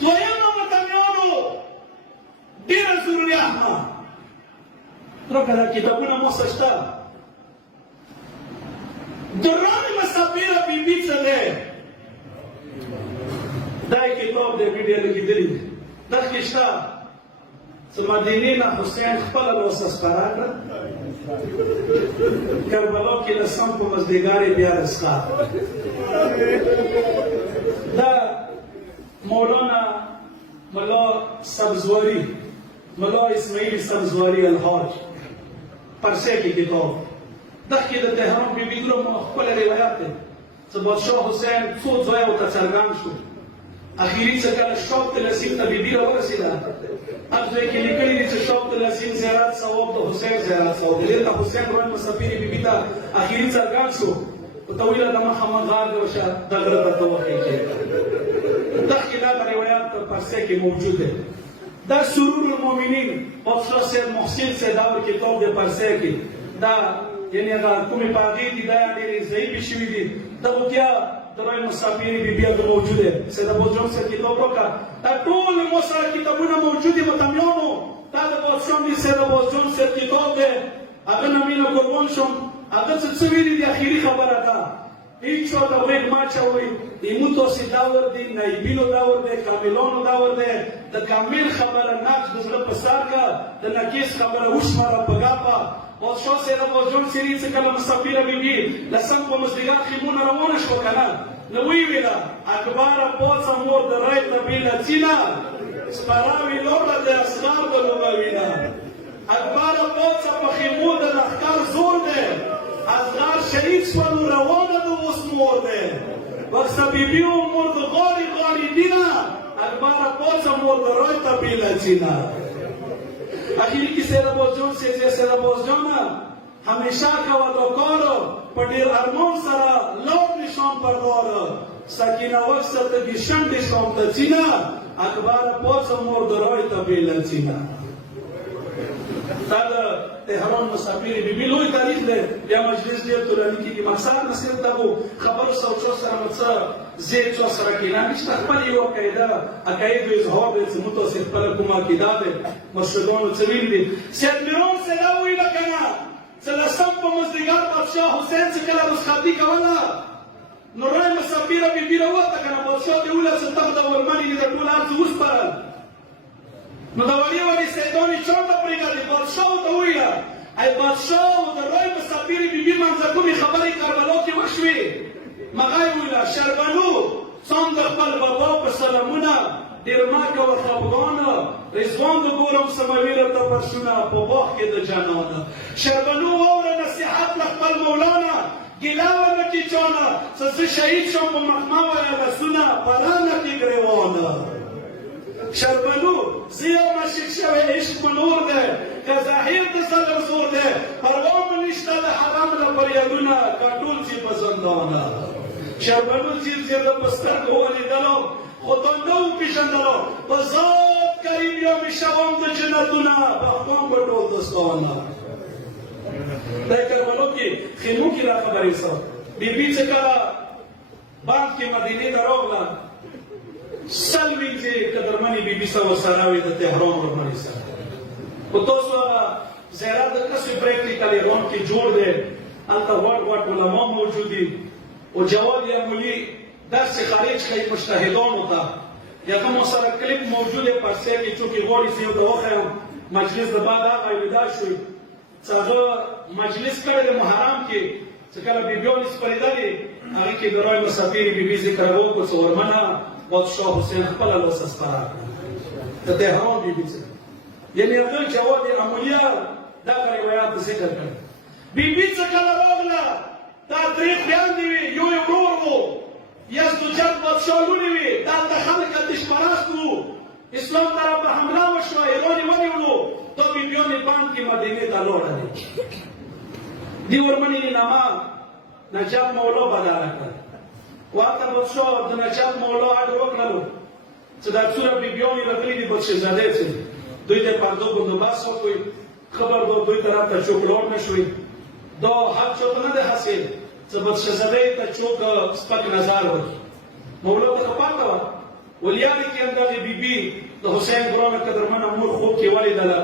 دویمه وطنیانو ډېره ضروري احمد راکه دا کتابونه مو سره شته دران مسافره بیبي څه دی دا کتاب دی ویډیو لیکلی دی دغه شته چې مدینې نه حسین خپله لوسه سپاره کړه کربلا کې لسم په مازدیګر یې بیا رسخه دا مولانا ملا سبزواری ملا اسماعیل سبزواری الحاج پرسه کې کتاب دغه کې د تهران بیبي ګلو خپل روایت دی چې بادشاه حسین څو ځایو ته څرګند شو اخیری څه کله شوق تلسیم ته بیبي راورسېده هغه ځای کې لیکلي دي چې شوق تلسیم زیارت ثواب د حسین زیارت ثواب دی دلته حسین روان مسافرې بیبي ته اخیری څرګند شو په طویله د مخه غار دی وشه د غره ته وخېږي دغه کې دا روایت په پرسه کې موجود دی دا سرور المؤمنین بادشاه سید محسن سید داور کتاب دی پرسه کې دا یعنی هغه کومې پاغې دي دا ډېرې ضعیفې شوي دي دغه بیا د رای مسافرې بیبي هلته موجود دی سید ابوجان صاحب کتاب وکړه دا ټول مو سره کتابونه موجود دي متمیانو دا د بادشاه امیر سید ابوجان صاحب کتاب دی هغه نه مینه قربان شم هغه څه ویلي دي اخري خبره ده هیڅ چاته غوږ مه اچوئ ایمو تاسې دور دی نایبینو دور دی کاملانو دور دی د کامل خبره نقش د زړه په سر که د نکیس خبره وشماره په ګپه بادشاه سید ابوجان سري څه کله مسافره بیبي لسم په مازدیګر خیمونه روانه شوه که نه نو ویې ویله اکبره پاڅه مور د ری ته بېله څینه سپره وي لوړه د اصغار به لوبوینه اکبره پاڅه په خیمو د لښکر زور دی اصغر شهید شول روانه د اوس مور دی بخصه بیبي و مور د غاړې غاړې دینه اکبره پاڅه مور د ری ته بېله څینه اخیری کې سید ابوجان سید ابوجان همیشه کوه دا کار په ډېر ارمان سره لوړ نشان پردار سکینه وکسه ته دې شنډې شام ته څینه اکبره پاڅه مور د رای ته بېله څینه دا د تهران مسافرې بیبي لوی تاریخ دی بیا مجلس ډېر طولاني کېږي مقصد نه صرف دغو خبرو سوچو سره مو څه زیر چا سره کېنامي چې د خپل یو عقیده عقایدو اظهار دی چې موږ تاسې خپله کومه عقیده دی مرشدانو څه ویلي دي سید میران صاحب دا وویله که نه چې لسم په مازدیګر بادشاه حسین چې کله رخصتي کوله نو رای مسافره بیبي راووته که نه بادشاه دې وویله چې تخت او ورمنې دې د ټول هر څه وسپارل نو د وړې سیدانې چاته پرېږدي بادشاه ورته وویله ای بادشاه د رای مسافرې بیبي منځه کومې خبرې کربلا کې وشوې مغه یې وویله شربنو څان د خپل بابا په سلامونه ډېر مه کوه خفګانه رضوان د ګورم سموي راته فرشونه په باغ کې د جانانه شربنو واوره نصیحت له خپل مولانا ګیله ونه کړي چانه څه زه شهید شم په مخمه وایه لاسونه پرانه کې ګرېوانه شربنو زه یو مشق شوی عشق په نور دی که ظاهر د ظلم زور دی پروا مو نشته د حرام له فریادونه که ټول چې په زندانه شربنو ځیر ځیر په سترګو ولیدلو خو تا نه وپېژندلو په ذات کریم یا مې شوم د جنتونه پښتون به ټول دوستانه دا کربلو کې خیمو کې را خبرې سه بیبي چې کله بانک کې مدینې ته راغله سل وینځې قدرمنې بیبي سره ورسره وې د تهران ورمنې سره خو تاسو هغه زیارت د کسې پریکټیکل ایران کې جوړ دی هلته غټ غټ علما موجود دي او جواد یعملي درس خارج کوي مجتهدانو ته یغه مو سره کلیپ موجود دی پرسه کې چونکې غواړي چې یو د وښیم مجلس د بعد هغه ولیدا شوی چې هغه مجلس کړی د محرم کې چې کله بیبیانې سپرېدلې هغې کې د رای مسافرې بیبي ذکر وکړو چې ورمنه بادشاه حسین خپله لوسه سپاره کړه د تهران بیبي څخه یعنې هغه جواد عملیه دغه روایات ذکر کړ بیبي څه کله راغله دا درې خویندې وې یو یې ورور و یزدجرد بادشاه لوڼې وې دلته خلک آتش پرست وو اسلام طرف ته حمله وشوه ایران یې ونیولو دا بیبیانې بند کې مدینې ته لاړلې دې ورمنې نامه نجف مولا بدله کړه وهلته بادشاه د نجف مولا اډ وکړلو چې دا څومره بیبیانې راغلي دي بادشاهزادې چې دوی ته پردو بندوبست وکړئ خبر دوی طرف ته چوک لاړ نه شوئ دا حق چاته نه دی حاصل چې بادشاهزادې ته چوک سپک نظر وکړي مولا ته پاته وه ولیانې کې هم دغې بیبي د حسین ګرانه قدرمنه مور خوب کې ولیدله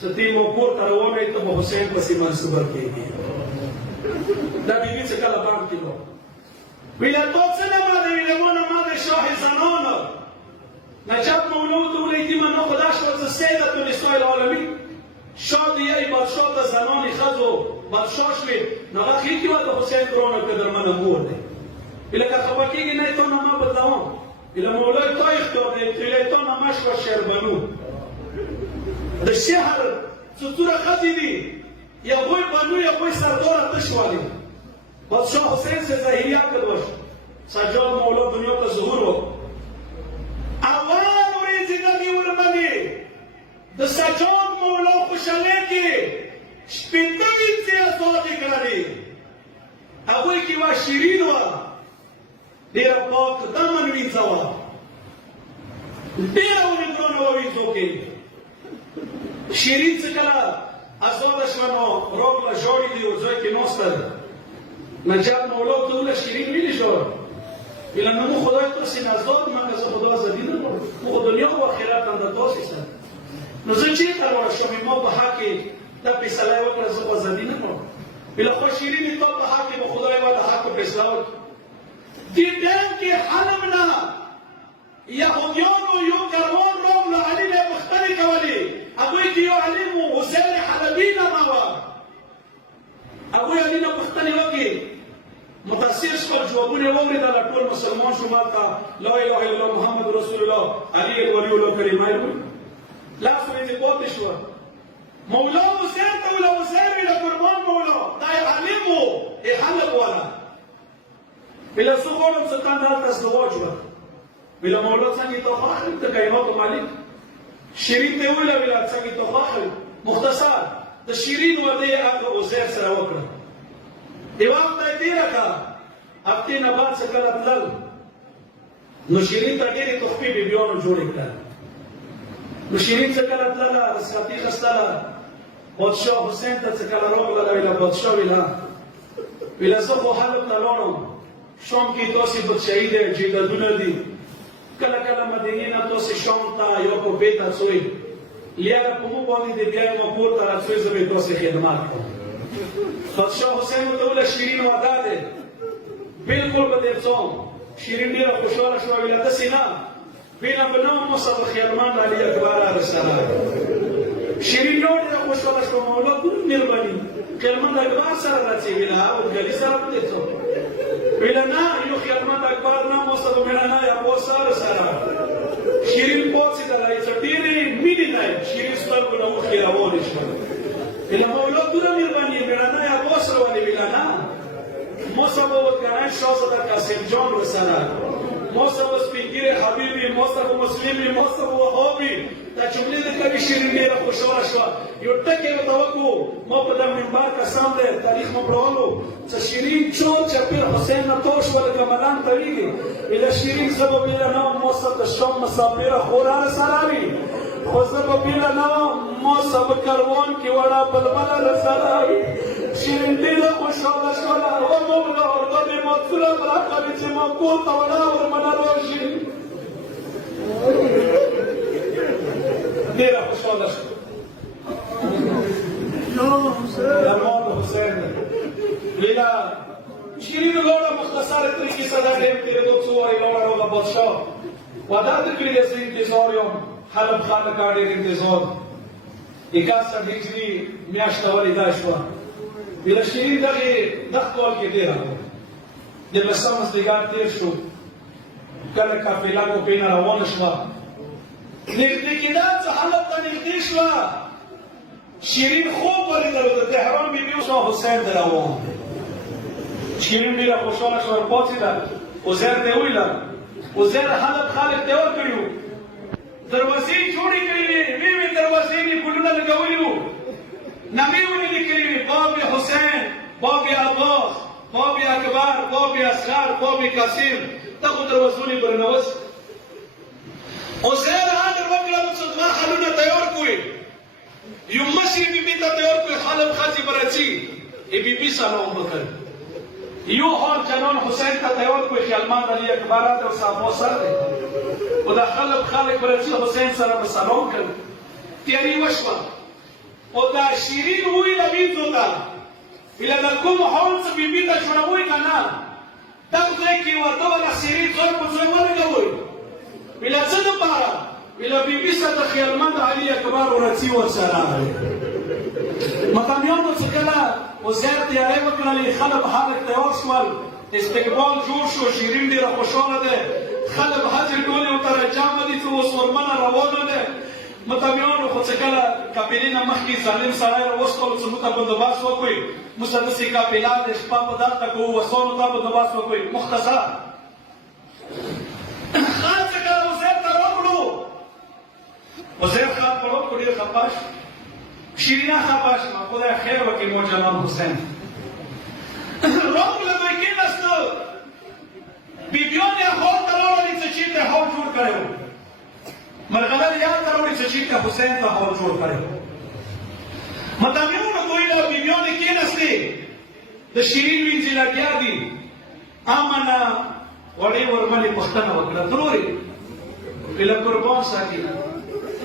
چې ته مو کور ته روانه یې ته به حسین پسې منصوبه کېږي. دا بیبي چې کله بام کې وه ویله تو څه نه ماده ویله ما نه ماده شاه زنان نجف مولا ورته وویل من خدا شو ز سیدة نساء العالمین شاد یې بادشاه د زنانې ښځو بادشاه شوې نو هغه خېټې وه د حسین ګرانه قدرمنه مور دی. ویله که خفه کېږي نه تا نه ما بدلوم ویله مولای تا اختیار دی ویله تا نه ما شوه شهربنو د شهر څو څوره ښځې دي یوی بنو یوی سرداره تش والي بادشاه حسین سے ظاهریه کړوش سجاد مولا دنیا ته ظهور وکړ. اول ورځې دغې ورباندې د سجاد مولا خوشحالۍ کې شپېته وینځې ازادې کړلې. هغوی کې یوه شیرین وه ډېره پاک دمن وینځه وه ډېره ورې ګرانه وه وینځو کې. شیرین چې کله ازاده شوه نو راغله ژاړي دي یو ځای کې ناسته ده. نجف مولا ورته وویله شیرین ولې ژاړه؟ ویله نه مو خدای تاسې نه ازاد مګه زه خو دا ازادي نه غواړم مو خو دنیا او آخرت هم د تاسې سره نو زه چېرته لاړ شم ما په حق کې دا فیصله یې وکړه زه خو ازادي نه غواړم. ویله خو شیرینې تا په حق کې به خدای والا حق فیصله وکړي. دې ټایم کې حلم نه یهودیانو یو کاروان راغله علي نه یې پوښتنې کولې هغوی کې یو علم و حسین حلبي نامه وه هغوی علي نه پوښتنې وکړې متاثر شول جوابونه یې واورېدله ټول مسلمان شو مالته لا اله الا الله محمد رسول الله علي الولي الله کریمه یې وویل لاس ورځې پاتې شوه. مولا حسین ته ویله حسین ویله قربان مولا دا یې علم و یې حلب والا ویله زه غواړم چې تا نه هلته ازدواج وکړه. ویله مولا څنګه ته خوښ یم ته کائناتو مالک. شیرین ته یې وویله ویله څنګه ته خوښ یم مختصر د شیرین واده یې هغه عزیر سره وکړه. یوه هفته یې تېره کړه هفتې نه بعد چې کله تلل نو شیرین ته ډېرې تحفې بیبیانو جوړې کړه. نو شیرین چې کله تلله رسخطي اخیستله بادشاه حسین ته چې کله راغله ویله بادشاه ویله زه خو حلب ته لاړم شام کې تاسې بادشاهي دی جیدادونه دي کله کله مدینې نه تاسې شام ته یا کوفې ته ځئ لیاره په موږ باندې د بیا ما کور ته راځئ زه به تاسې خدمت کوم. بادشاه حسین ورته وویله شیرین وعده دی بلکل به در ځم. شیرین ډېره خوشحاله شوه ویله داسې نه بینه به نه وم مصطفی خیالمند علي اکبر علیه السلام. شیرین نور ډېره خوشحاله شوه مولا ګورو مهرباني خیالمند اکبر سره راځي ویله اورګلي سره به در ځم. ویله نه یو خیالمند اکبر نه مصطفی مېړنی عباس سره شیرین پاڅېدله یې څه ډېرې مینې نه شیرین سترګو نه اوښکې روانې شوه. ویله مولا ګوره مهرباني مېړنی عباس روانې ویله نه ما سبا وطنان شاهزاده قاسم جان رو سره ما سبا سپینگیر حبیبی ما سبا مسلمی ما سبا وهابی دا جمله ده کبی شیرین ډېره خوشحاله شوه. یو ټکی ورته وکړو ما په دغه منبر قسم دی تاریخ مو پړولو چې شیرین چور چپیر حسین نه تاو شوه لکه ملنګ تړېږي. ویله شیرین زه به بېله نه وم ما سه د شام مسافره خورانه سره وي خو زه به بېله نه وم ما سه به کاروان کې وړه بلبله رسره وي. شیرین ډېره خوشحاله شوله و مولا ورته مې مغفرت راکړې چې ما کور ته وړه ورمنه راشي. ډېره خوشحاله شوه. دماد حسین ویله شیرین لاړه مختصره طریقې سره دا ټایم تېرېدو څو وارې لاړه راغله بادشاه وعده ته کړې ده زه انتظار یم حلب خان د کار ډېر انتظار 61 هجري میاشته ولې دا شوه. ویله شیرین دغې کال کې تېره د 10 مازدیګر تېر شو کله قافله کوفې نه روانه شوه نږدې کېده چې حلب ته نږدې شوه شیرین خوب ولیدلو د تهران بیبي شاه حسین ته روان دی. شیرین ډېره خوشحاله شوه پاڅېده عزیر ته یې وویله عزیر حلب خلک ته ورکړي وو دروازې جوړې کړې وې وې دروازې مې ګلونه لګولي وو نامې ولې لیکلې وې باب حسین باب عباس باب اکبر باب اصغر باب قاسم دغو دروازو یې برنوس. عزیر حاضر وکړل چې زما حلونه تیار کړئ یو مشرې بیبي ته تیار کړئ حلب ښځې به راځي یې بیبي سلام وکړ. یو حال جنان حسین ته تیار کړئ خیالمند علي اکبر او عباس سره دی او دا خلک ورځي حسین سره به سلام کړ تیاری وشوه او دا شیرین وی لویځو ته ویله د کوم حول څه بیبي ته جوړوئ که نه دغه ځای کې ورته وله شیرین ځای په ځای ولګوئ ویله څه دپاره ویله بیبي سره د خیالمند علي اکبر ورڅي ورسره راغلی مقامیانو څه کله وزیر تیاری وکړلې خلک هلک تیار شول استقبال جوړ شو شیرین ډېره خوشحاله ده خلک هڅې ټولې ورته راجامه دي چې اوس ورمنه روانه ده متابعانو خو څه کله کاپیلې نه مخکې ظالم سړی راوستلو چې موږ ته بندوبست وکړئ موږ ته داسې کاپیلان د شپه په دلته کوو وسانو ته بندوبست وکړئ مختصر خان څه کله وزیر ته راوړو وزیر خان په روب کې ډېر خفه شو شیرینه خفه شوه خدای خیر وکړي مور جمال حسین راغله دوی کېناستو بیبیانو یې هال ته راوړلې چې چېرته هال جوړ کړی و مرغلر یاد راوړي چې چېرته حسین ته هال جوړ کړی متابعینو دوی له بیبیانو کېناستې د شیرین وینځې لګیا دي امنه وړې ورمنې پوښتنه وکړه ترورې ویله قربان ساتي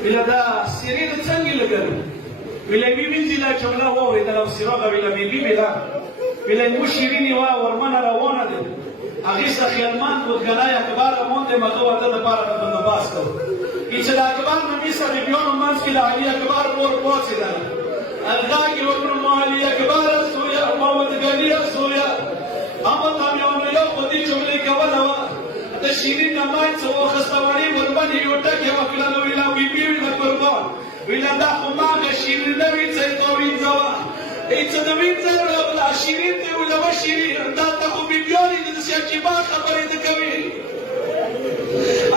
ویله دا سیرې د څنګه لګلو ویله بي وینځې لا چمله واورېدله او سراغه ویله بیبي ویله ویله مو شیرینې وه ورمنه روانه ده هغې څه خیالمند خودګنی اکبر روان دی مغه ورته دپاره د بندوبست کوو چې د اکبر نومي سره بیبیانو منځ کې د علي اکبر مور پاڅېدله غږ یې وکړو ما علي اکبر سویا محمدګلي سویا اما تامیانو یو خو دې جملې کوله وه د شیرین نه مایک څه واخسته وړې وربنې یو ټکې وکړه نو ویله بیبي ویله قربان ویله دا خو ماغه شیرین نه وي څه یې ته وینځوه ای څه د وینځه راغله شیرین ته ویله وه شیرین دا ته خو بیبیانې د داسې عجیبه خبرې ته کوي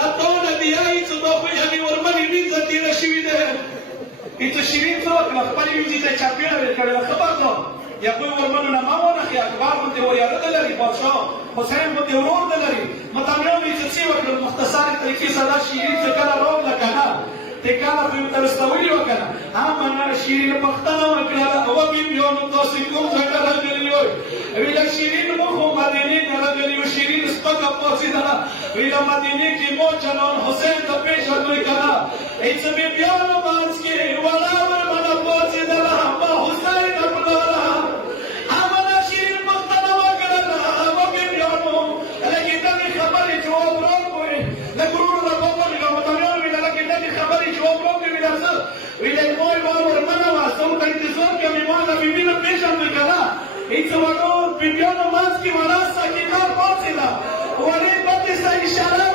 اتونه دي یایي څه دا خو یعنې ورمنې وینځه تېره شوې ده ای ته شیرین څه وکړه خپلې وینځې ته یې چاپېره ویل کړې ده خبر ده یا کوئی ورمنو نه ما ونخلي اکبر غوندې وریاده نه لري بادشاه حسین غوندې ورور نه لري متابعینو یې څه وکړل مختصرې طریقې سره دا شیرین څه کله راغله که نه ټکانه خو یې ورته رستولي وه که نه امنه شیرین پوښتنه وکړله اوه بیبیانو تاسې کوم ځای نه راغلي وئ ویله شیرین موږ خو مدینې نه راغلي یو شیرین سپکه پاڅېدله ویله مدینې کې مو جنان حسین ته پېژندوئ که نه ای څه بیبیانو منځ کې وړه ورمنه پاڅېدله ما حسین ابلاله ویله موی ما ورمنه وه زه ورته انتظار کوم ایمانه بیبي نه پېژندل که نه هېڅ وړو بیبیانو منځ کې وړه سکینه پاڅېده وړې بتې ته اشاره